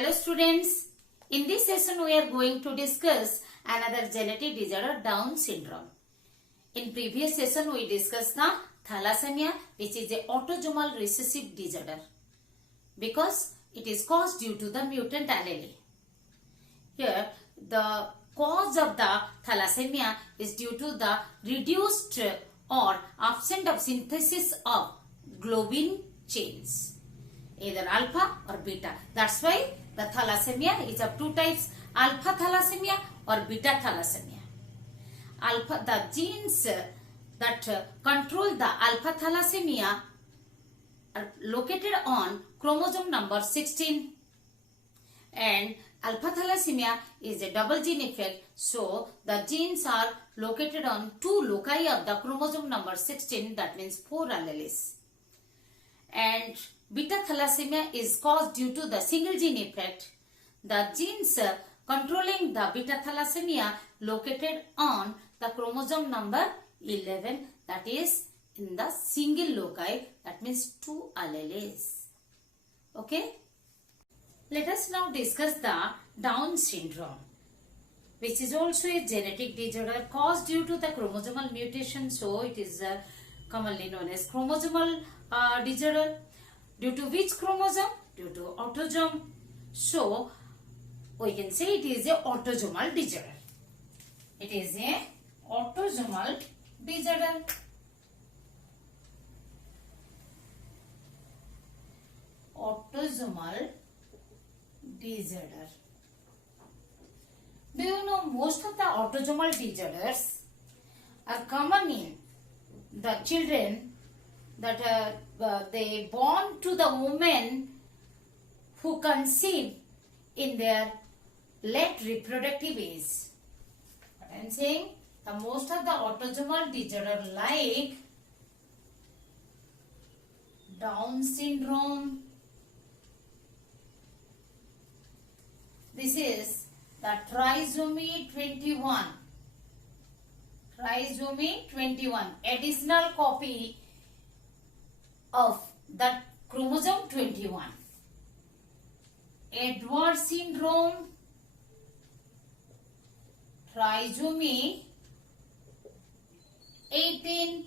Hello students, in this session we are going to discuss another genetic disorder, Down syndrome. In previous session we discussed the thalassemia, which is a autosomal recessive disorder because it is caused due to the mutant allele. Here the cause of the thalassemia is due to the reduced or absent of synthesis of globin chains, either alpha or beta. That's why the thalassemia is of two types, alpha thalassemia or beta thalassemia. Alpha, the genes that control the alpha thalassemia are located on chromosome number 16, and alpha thalassemia is a double gene effect, so the genes are located on two loci of the chromosome number 16, that means 4 alleles. And beta thalassemia is caused due to the single gene effect. The genes controlling the beta thalassemia located on the chromosome number 11, that is in the single loci, that means 2 alleles. Okay? Let us now discuss the Down syndrome, which is also a genetic disorder caused due to the chromosomal mutation. So it is commonly known as chromosomal disorder. Due to which chromosome? Due to autosome. So we can say it is a autosomal disorder. It is a autosomal disorder. Autosomal disorder. Do you know most of the autosomal disorders are common in the children that they born to the women who conceive in their late reproductive age. What I am saying, the most of the autosomal disorder like Down syndrome. This is the trisomy 21. Trisomy 21, additional copy of that chromosome 21. Edward syndrome, trisomy 18.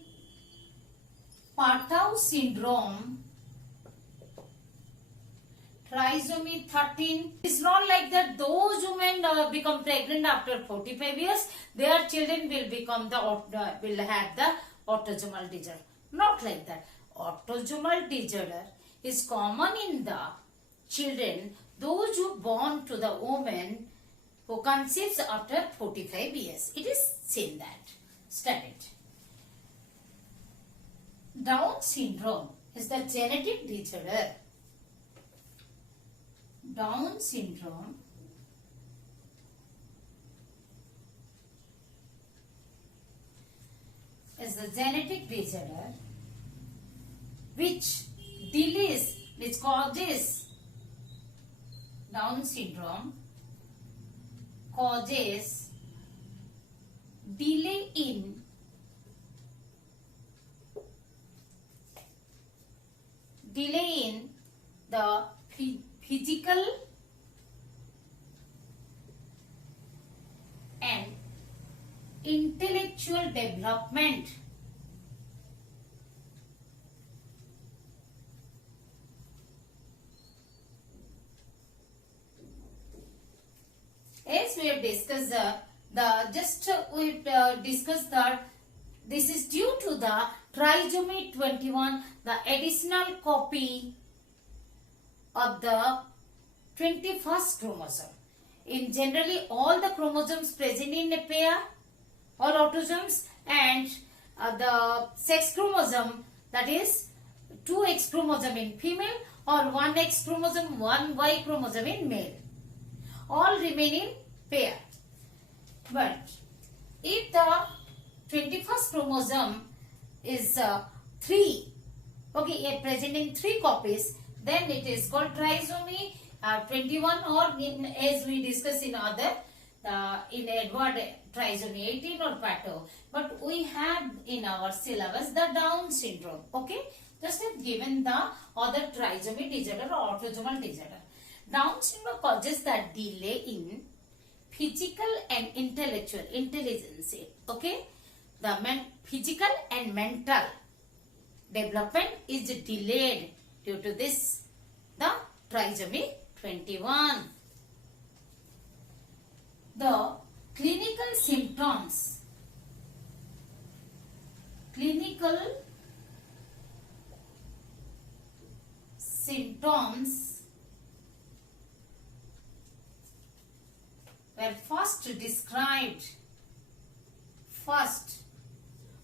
Patau syndrome, trisomy 13. It's not like that those women become pregnant after 45 years, their children will become will have the autosomal disorder. Not like that. Autosomal disorder is common in the children, those who born to the woman who conceives after 45 years. It is seen that. Studied. Down syndrome is the genetic disorder. Down syndrome is the genetic disorder which causes Down syndrome causes delay in the physical and intellectual development. As we have discussed, discussed that this is due to the trisomy 21, the additional copy of the 21st chromosome. In generally all the chromosomes present in a pair or autosomes, and the sex chromosome, that is 2X chromosome in female or 1X chromosome, 1Y chromosome in male, all remain in pair. But if the 21st chromosome is 3, okay, present in 3 copies, then it is called trisomy 21, or as we discussed in other, in Edward trisomy 18 or Patau. But we have in our syllabus the Down syndrome. Okay, just have given the other trisomy disorder or autosomal disorder. Down syndrome causes the delay in physical and intellectual intelligence. Okay, the physical and mental development is delayed due to this, the trisomy 21. The clinical symptoms were first described,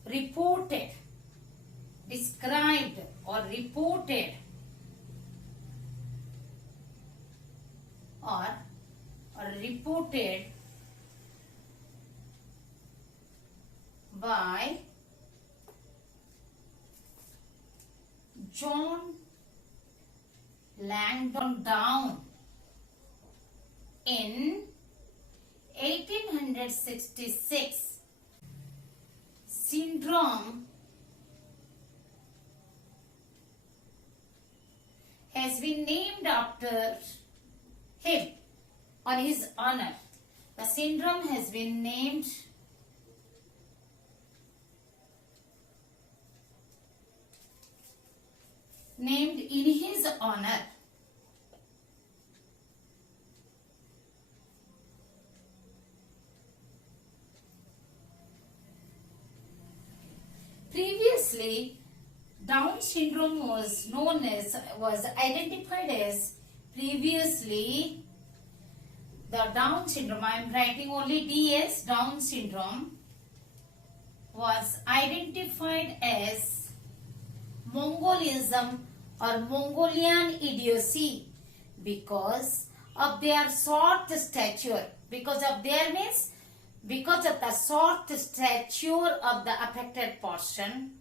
reported, described or reported by John Langdon Down in 1866. Syndrome has been named after him on his honor. The syndrome has been named in his honor. Previously, Down syndrome was identified as previously the Down syndrome. I am writing only DS. Down syndrome was identified as Mongolism or Mongolian idiocy because of their short stature. Because of the short stature of the affected person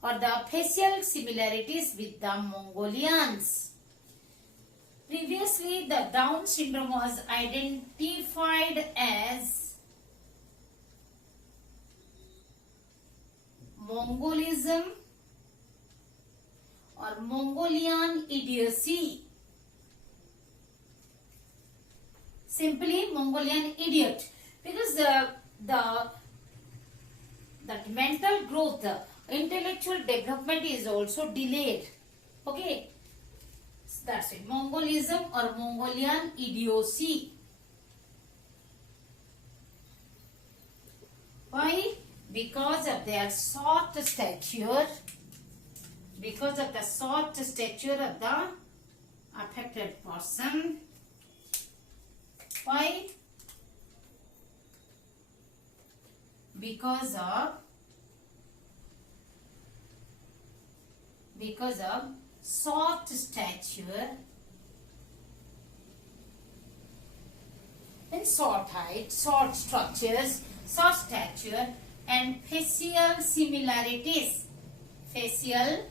or the facial similarities with the Mongolians. Previously, the Down syndrome was identified as Mongolism or Mongolian idiocy. Simply Mongolian idiot, because the mental growth, the intellectual development is also delayed. Okay, that's it. Mongolism or Mongolian idiocy. Why? Because of their short stature. Because of the short stature of the affected person. Why? Because of short stature and short height, short structures, short stature and facial similarities. Facial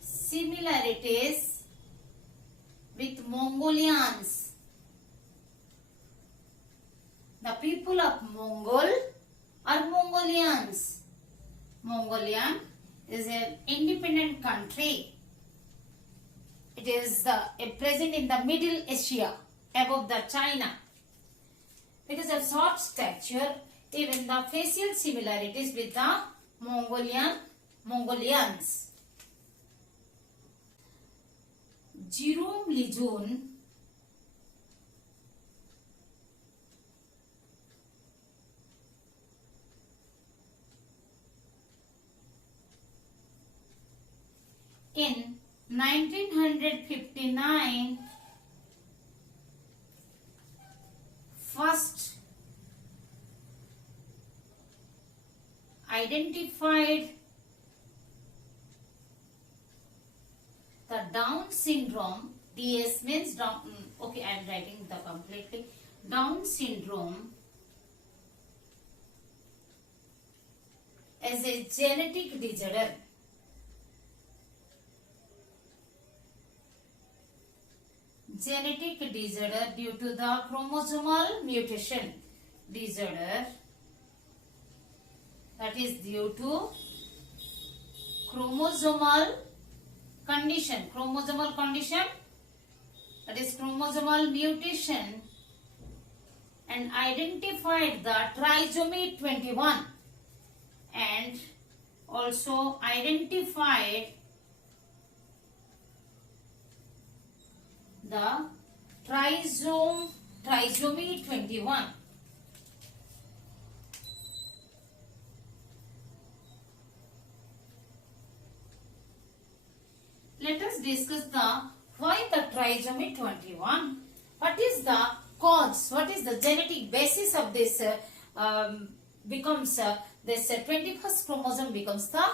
similarities with Mongolians. The people of Mongol are Mongolians. Mongolian is an independent country. It is present in the Middle Asia, above the China. Because of short stature, even the facial similarities with the Mongolians. Jerome Lejeune in 1959 first identified the Down syndrome. DS means Down. Okay, I am writing the completely. Down syndrome as a genetic disorder. Genetic disorder due to the chromosomal mutation disorder, that is due to chromosomal condition that is chromosomal mutation, and identified the trisomy 21 and also identified the trisomy 21. Let us discuss why the trisomy 21. What is the cause? What is the genetic basis of this? This 21st chromosome becomes the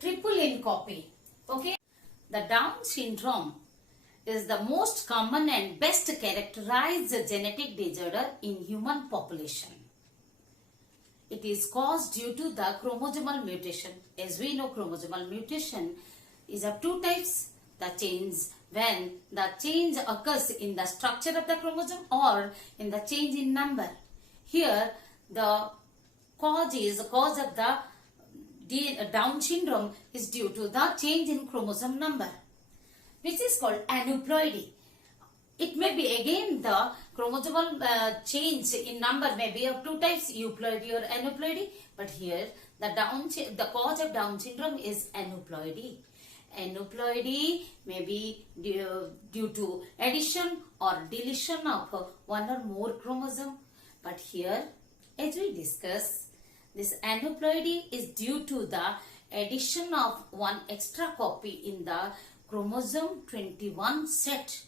triple N copy. Okay. The Down syndrome is the most common and best characterized genetic disorder in human population. It is caused due to the chromosomal mutation. As we know, chromosomal mutation is of two types. The change when the change occurs in the structure of the chromosome or in the change in number. Here, the cause of the Down syndrome is due to the change in chromosome number, which is called aneuploidy. It may be again the chromosomal change in number may be of two types, euploidy or aneuploidy. But here the cause of Down syndrome is aneuploidy. Aneuploidy may be due to addition or deletion of one or more chromosome. But here, as we discuss, this aneuploidy is due to the addition of one extra copy in the chromosome 21 set,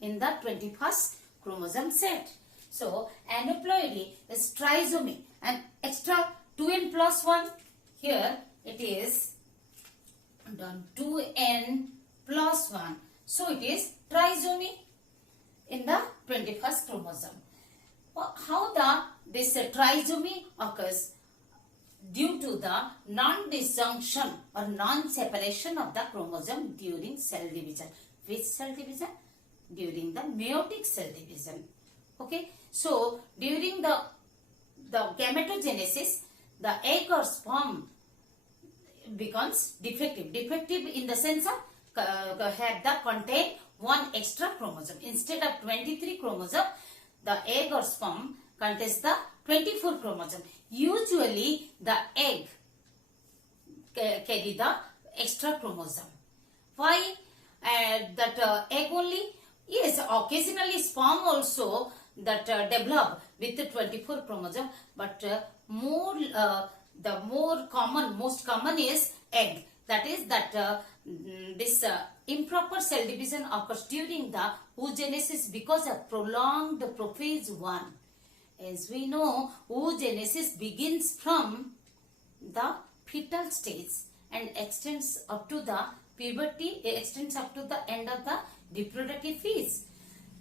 in the 21st chromosome set. So, aneuploidy is trisomy, and extra 2n plus 1, here it is done 2n plus 1. So, it is trisomy in the 21st chromosome. How this trisomy occurs? Due to the non-disjunction or non-separation of the chromosome during cell division. Which cell division? During the meiotic cell division. Okay. So, during the gametogenesis, the egg or sperm becomes defective. Defective in the sense of contain one extra chromosome. Instead of 23 chromosome, the egg or sperm contains the 24 chromosome. Usually, the egg carry the extra chromosome. Why that egg only? Yes, occasionally sperm also that develop with the 24 chromosome, but the most common is egg. That is this improper cell division occurs during the oogenesis because of prolonged prophase 1. As we know, oogenesis begins from the fetal stage and extends up to the puberty, extends up to the end of the reproductive phase.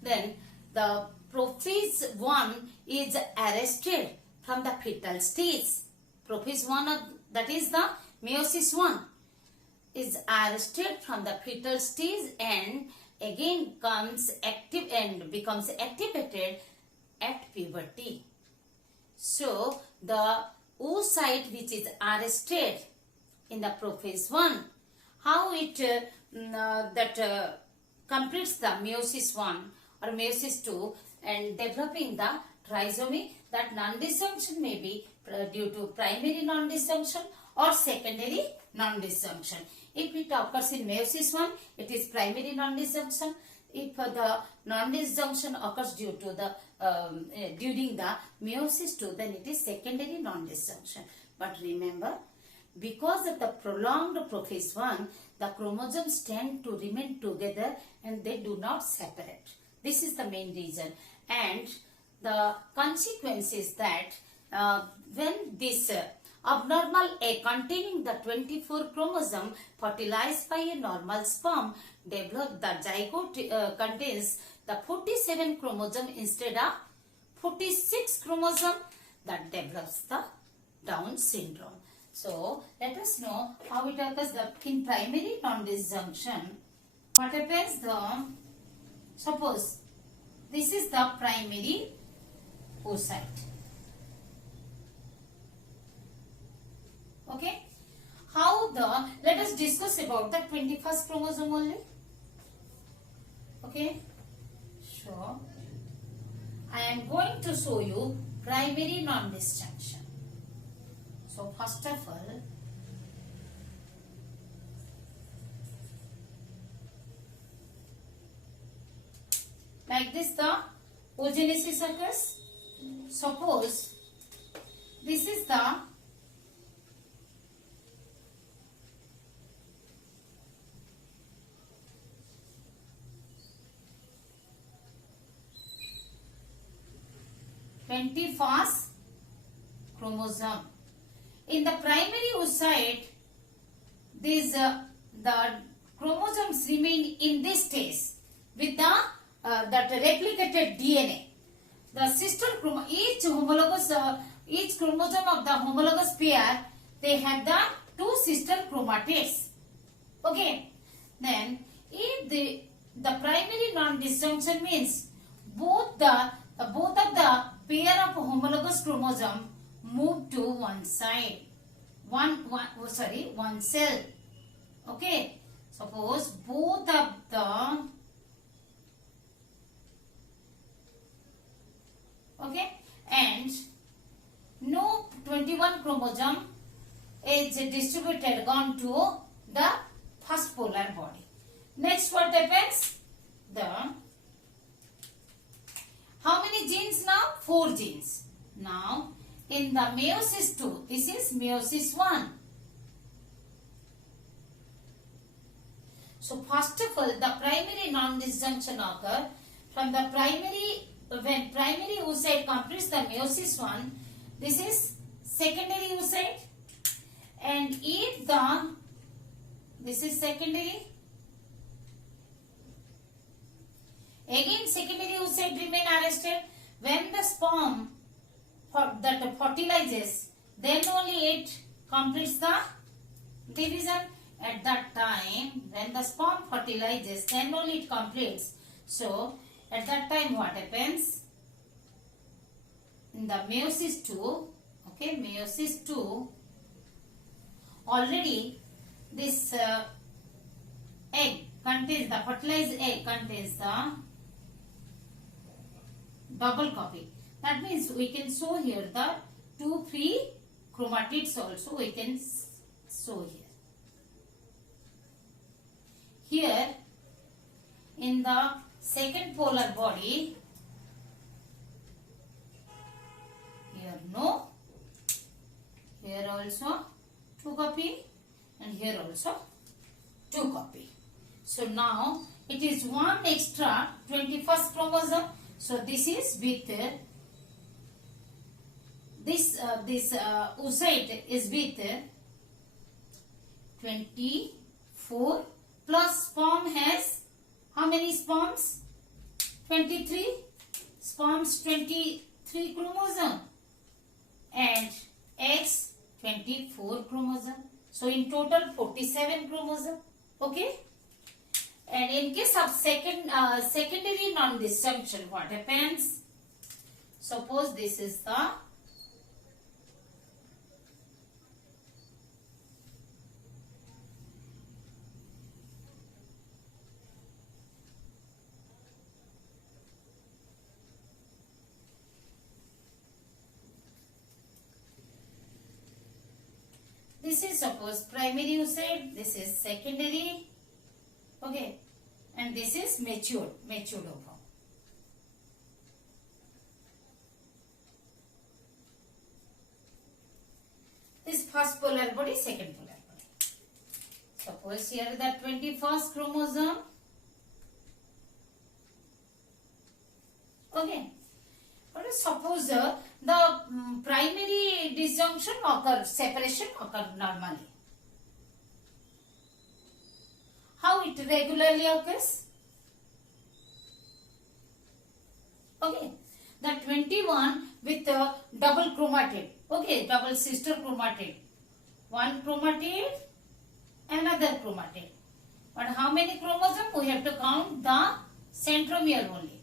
Then the prophase 1 is arrested from the fetal stage. Prophase 1 that is the meiosis 1 is arrested from the fetal stage and again comes active and becomes activated at puberty. So the oocyte which is arrested in the prophase 1, how it completes the meiosis 1 or meiosis 2 and developing the trisomy, that non-disjunction may be due to primary non-disjunction or secondary non-disjunction. If it occurs in meiosis 1, it is primary non-disjunction. If the non-disjunction occurs due to the during the meiosis 2, then it is secondary non-disjunction. But remember, because of the prolonged prophase 1, the chromosomes tend to remain together and they do not separate. This is the main reason. And the consequence is that when this abnormal egg containing the 24 chromosome fertilized by a normal sperm develop, the zygote contains the 47 chromosome instead of 46 chromosome, that develops the Down syndrome. So let us know how it occurs. In primary non-disjunction, what happens? Suppose this is the primary oocyte. Okay. Let us discuss about the 21st chromosome only. Okay, so I am going to show you primary non-disjunction. So first of all, like this the oogenesis occurs. Suppose this is the #21st chromosome. In the primary oocyte, the chromosomes remain in this stage with the that replicated DNA. The sister each chromosome of the homologous pair, they have the two sister chromatids. Okay. Then if the primary non-disjunction means both of the pair of homologous chromosome move to one side, one cell. Okay. Suppose both of the and no 21 chromosome is distributed gone to the first polar body. Next, what happens? How many genes now? 4 genes. Now in the meiosis 2, this is meiosis 1. So first of all, the primary non-disjunction occur from the when primary oocyte completes the meiosis 1. This is secondary oocyte, and if this is secondary, again secondary oocyte remain arrested. When the sperm that fertilizes, then only it completes the division. At that time, when the sperm fertilizes, then only it completes. So at that time, what happens? In the meiosis 2, okay, meiosis 2, already this egg contains, the fertilized egg contains the double copy. That means we can show here the 2 free chromatids also we can show here. Here in the second polar body, here no, here also 2 copy, and here also 2 copy. So now it is one extra 21st chromosome. So this is with this oocyte is with 24 plus sperm has how many sperms? 23 sperms, 23 chromosome, and eggs 24 chromosome. So in total 47 chromosome. Okay. And in case of secondary non-disjunction, what happens? Suppose this is the suppose primary oocyte, this is secondary, okay, and this is matured ovum. This first polar body, second polar body. Suppose here the 21st chromosome, okay. But suppose the primary disjunction occurs, separation occurs normally. How it regularly occurs? Okay, the 21 with a double chromatid, okay, double sister chromatid, one chromatid, another chromatid. But how many chromosomes? We have to count the centromere only.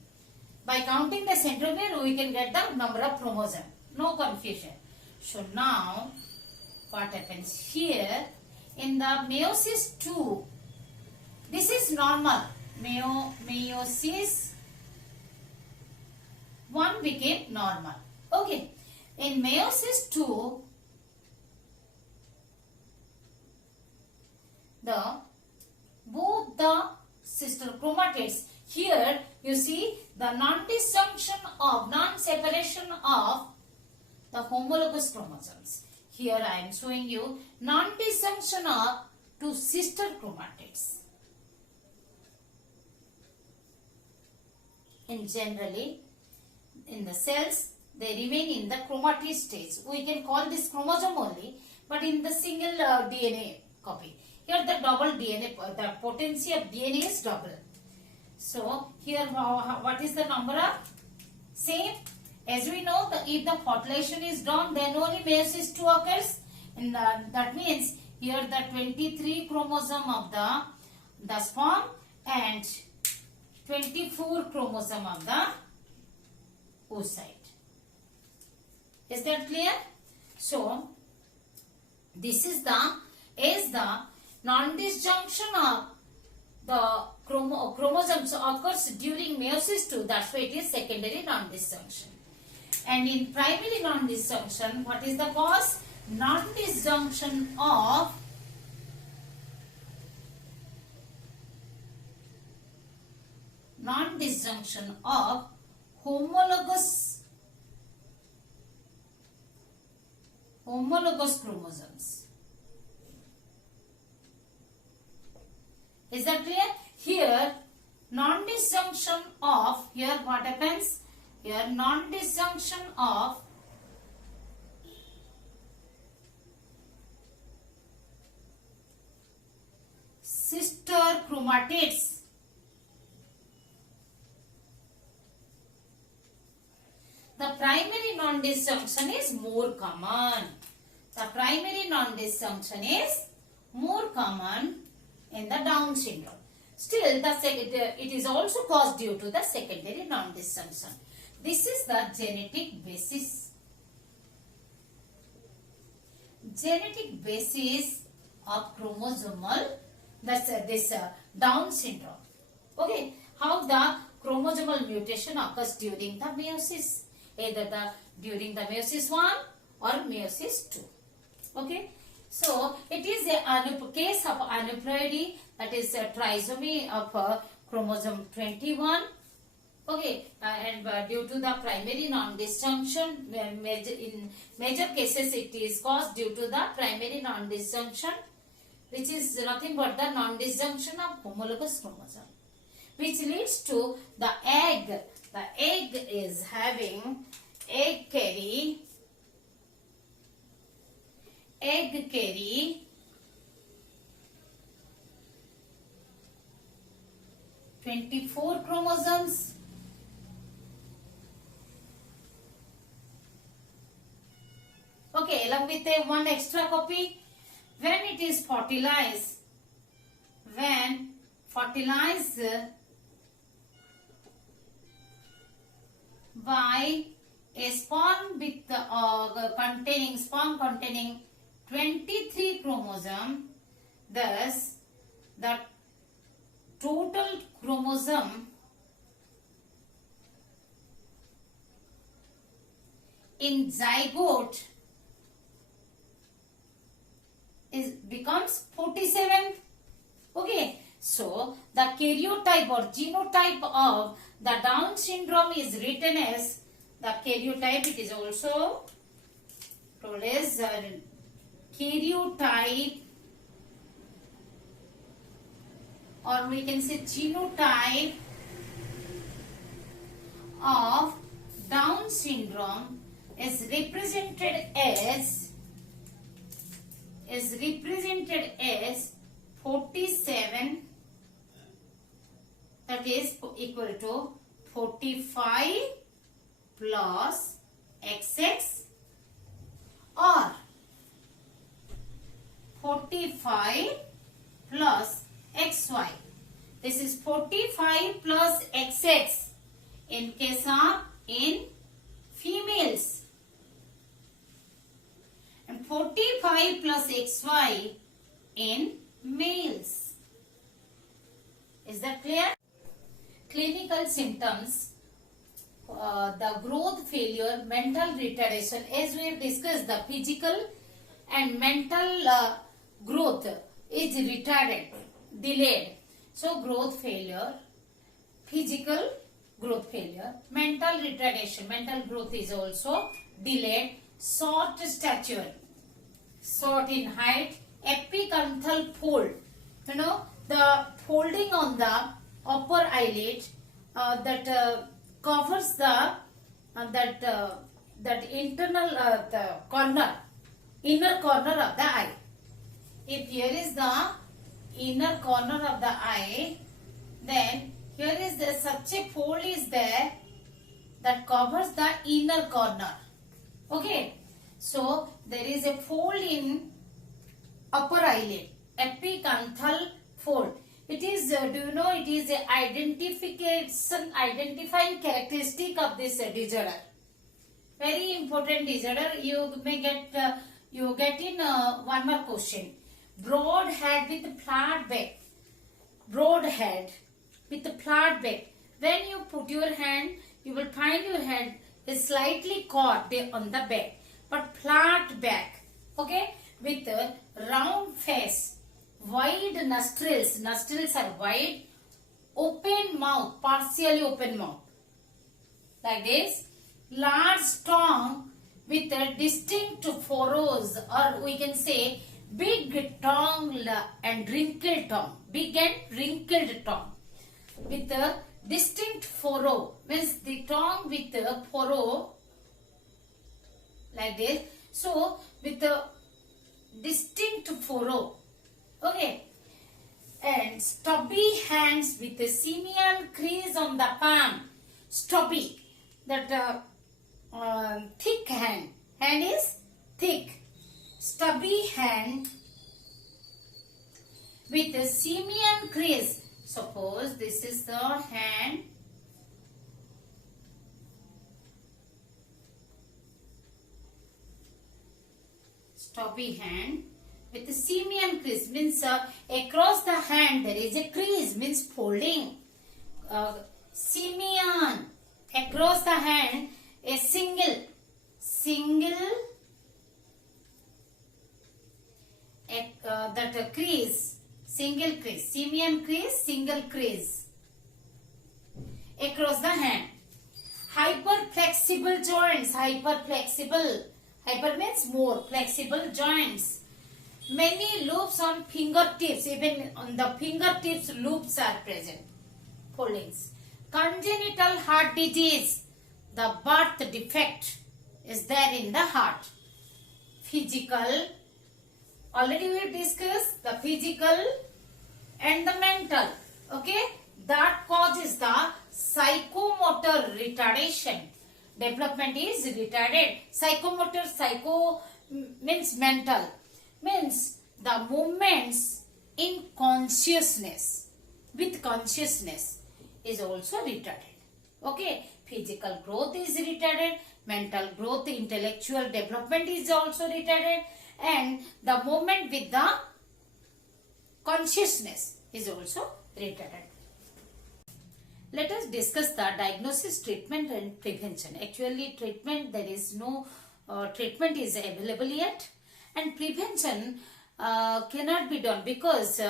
By counting the centromere, we can get the number of chromosomes. No confusion. So now, what happens here? In the meiosis 2, this is normal. meiosis 1 became normal. Okay. In meiosis 2, both the sister chromatids, here you see the non-disjunction of non-separation of the homologous chromosomes. Here I am showing you non-disjunction of two sister chromatids. In generally, in the cells, they remain in the chromatid stage. We can call this chromosome only, but in the single DNA copy. Here the double DNA, the potency of DNA is double. So here what is the number of? Same. As we know, if the fertilization is done, then only meiosis 2 occurs. And that means here the 23 chromosome of the sperm and 24 chromosome of the oocyte. Is that clear? So, this is the non-disjunction of the chromosomes occurs during meiosis 2. That's why it is secondary non-disjunction. And in primary non-disjunction, what is the cause? Non-disjunction of homologous chromosomes. Is that clear? Here non-disjunction of, here what happens? Here non-disjunction of sister chromatids. The primary non-disjunction is more common. The primary non-disjunction is more common in the Down syndrome. Still, it is also caused due to the secondary non-disjunction. This is the genetic basis. Genetic basis of chromosomal, this Down syndrome. Okay, how the chromosomal mutation occurs during the meiosis, either during the meiosis 1 or meiosis 2. Okay, so it is a case of aneuploidy, that is a trisomy of chromosome 21. Okay, and due to the primary non-disjunction, in major cases it is caused due to the primary non-disjunction, which is nothing but the non-disjunction of homologous chromosome, which leads to the egg. The egg is having egg carry 24 chromosomes. Okay, along with one extra copy. When it is fertilized by a sperm with containing 23 chromosome, thus the total chromosome in zygote becomes 47. Okay, so the karyotype or genotype of the Down syndrome is written as the karyotype. It is also told as karyotype, or we can say genotype of Down syndrome is represented as 47, that is equal to 45 plus XX, or 45 plus XY. This is 45 plus XX in case of females, and 45 plus XY in males. Is that clear? clinical symptoms, the growth failure, mental retardation. As we have discussed, the physical and mental growth is retarded, delayed. So growth failure, physical growth failure, mental retardation, mental growth is also delayed, short stature, short in height, epicanthal fold. You know, the folding on the upper eyelid that covers the that internal the corner, inner corner of the eye. If here is the inner corner of the eye, then here is the such a fold is there that covers the inner corner. Okay, so there is a fold in upper eyelid, epicanthal fold. It is, do you know, it is a identifying characteristic of this disorder. Very important disorder. You may get, you get in one more question. Broad head with flat back. Broad head with a flat back. When you put your hand, you will find your head is slightly caught on the back, but flat back. Okay, with a round face, wide nostrils. Nostrils are wide, open mouth, partially open mouth, like this. Large tongue with a distinct furrows, or we can say big tongue and wrinkled tongue. Big and wrinkled tongue with a distinct furrow, means the tongue with a furrow like this. So with a distinct furrow. Okay, and stubby hands with a simian crease on the palm. Stubby, that thick hand. Hand is thick. Stubby hand with a simian crease. Suppose this is the hand. Stubby hand with a simian crease, means across the hand there is a crease, means folding. Simian, across the hand a single that crease, single crease, simian crease, single crease across the hand. Hyperflexible joints, hyperflexible, hyper means more, flexible joints. Many loops on fingertips, even on the fingertips loops are present, foldings. Congenital heart disease, the birth defect is there in the heart. Physical, already we have discussed the physical and the mental. Okay, that causes the psychomotor retardation. Development is retarded. Psychomotor, psycho means mental, means the movements in consciousness, with consciousness is also retarded. Okay, physical growth is retarded, mental growth, intellectual development is also retarded, and the movement with the consciousness is also retarded. Let us discuss the diagnosis, treatment and prevention. Actually, treatment, there is no treatment is available yet, and prevention cannot be done because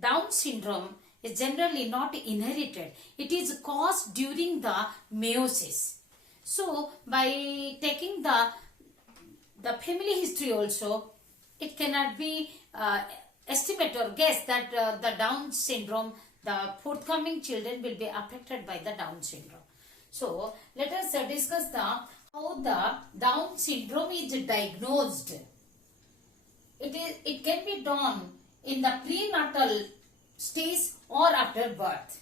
Down syndrome is generally not inherited. It is caused during the meiosis. So, by taking the family history also, it cannot be estimate or guess that the Down syndrome, the forthcoming children will be affected by the Down syndrome. So, let us discuss how the Down syndrome is diagnosed. It can be done in the prenatal stage or after birth.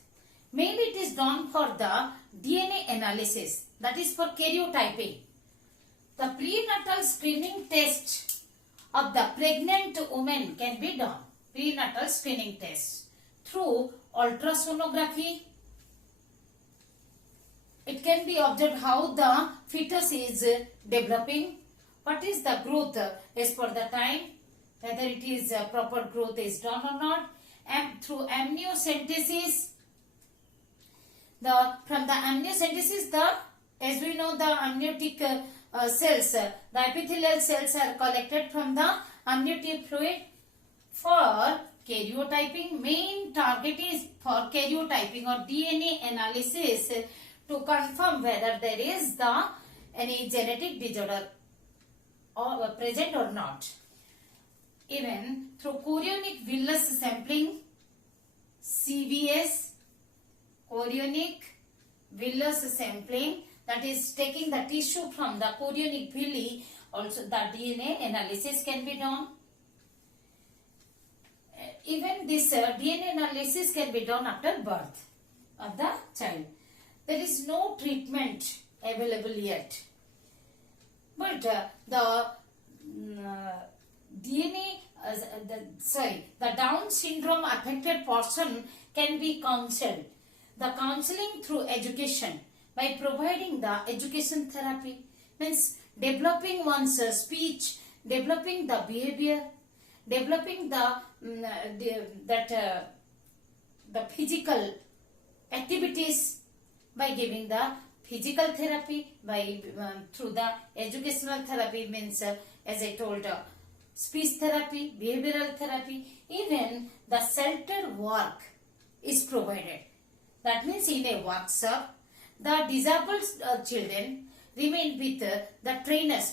Mainly it is done for the DNA analysis, that is for karyotyping. The prenatal screening test of the pregnant woman can be done. Prenatal screening test through ultrasonography. It can be observed how the fetus is developing, what is the growth as per the time, whether it is proper growth is done or not, and through amniocentesis from the amniocentesis, as we know, the amniotic cells, the epithelial cells are collected from the amniotic fluid. For karyotyping, main target is for karyotyping or DNA analysis to confirm whether there is any genetic disorder or present or not. Even through chorionic villus sampling, CVS, chorionic villus sampling, that is taking the tissue from the chorionic villi, also the DNA analysis can be done. Even this DNA analysis can be done after birth of the child. There is no treatment available yet, but the Down syndrome affected person can be counseled. The counseling through education, by providing the education therapy, means developing one's speech, developing the behavior, developing the physical activities, by giving the physical therapy, by through the educational therapy, means as I told, speech therapy, behavioral therapy. Even the shelter work is provided. That means in a workshop, the disabled children remain with the trainers.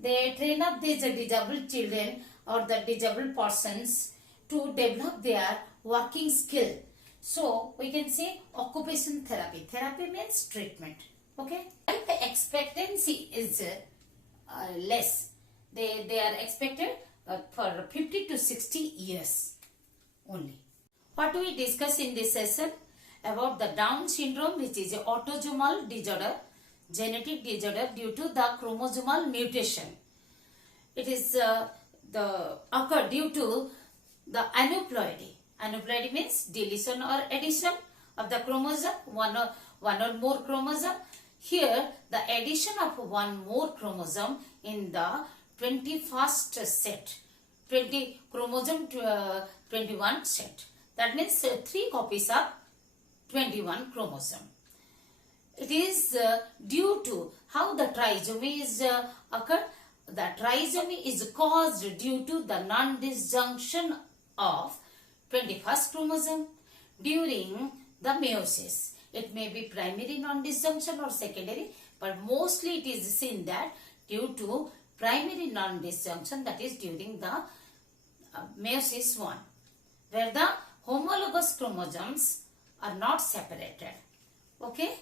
They train up these disabled children or the disabled persons to develop their working skill. So we can say occupation therapy. Therapy means treatment. Okay. Life expectancy is less. They are expected for 50 to 60 years only. What we discuss in this session about the Down syndrome, which is an autosomal disorder, genetic disorder due to the chromosomal mutation. It is occur due to the aneuploidy. Aneuploidy means deletion or addition of the chromosome, one or more chromosome. Here, the addition of one more chromosome in the 21st set, 20 chromosome 21 set. That means 3 copies of 21 chromosome. It is due to how the trisomy is occurred. The trisomy is caused due to the non-disjunction of 21st chromosome during the meiosis. It may be primary non-disjunction or secondary, but mostly it is seen that due to primary non-disjunction, that is during the meiosis 1, where the homologous chromosomes are not separated. Okay.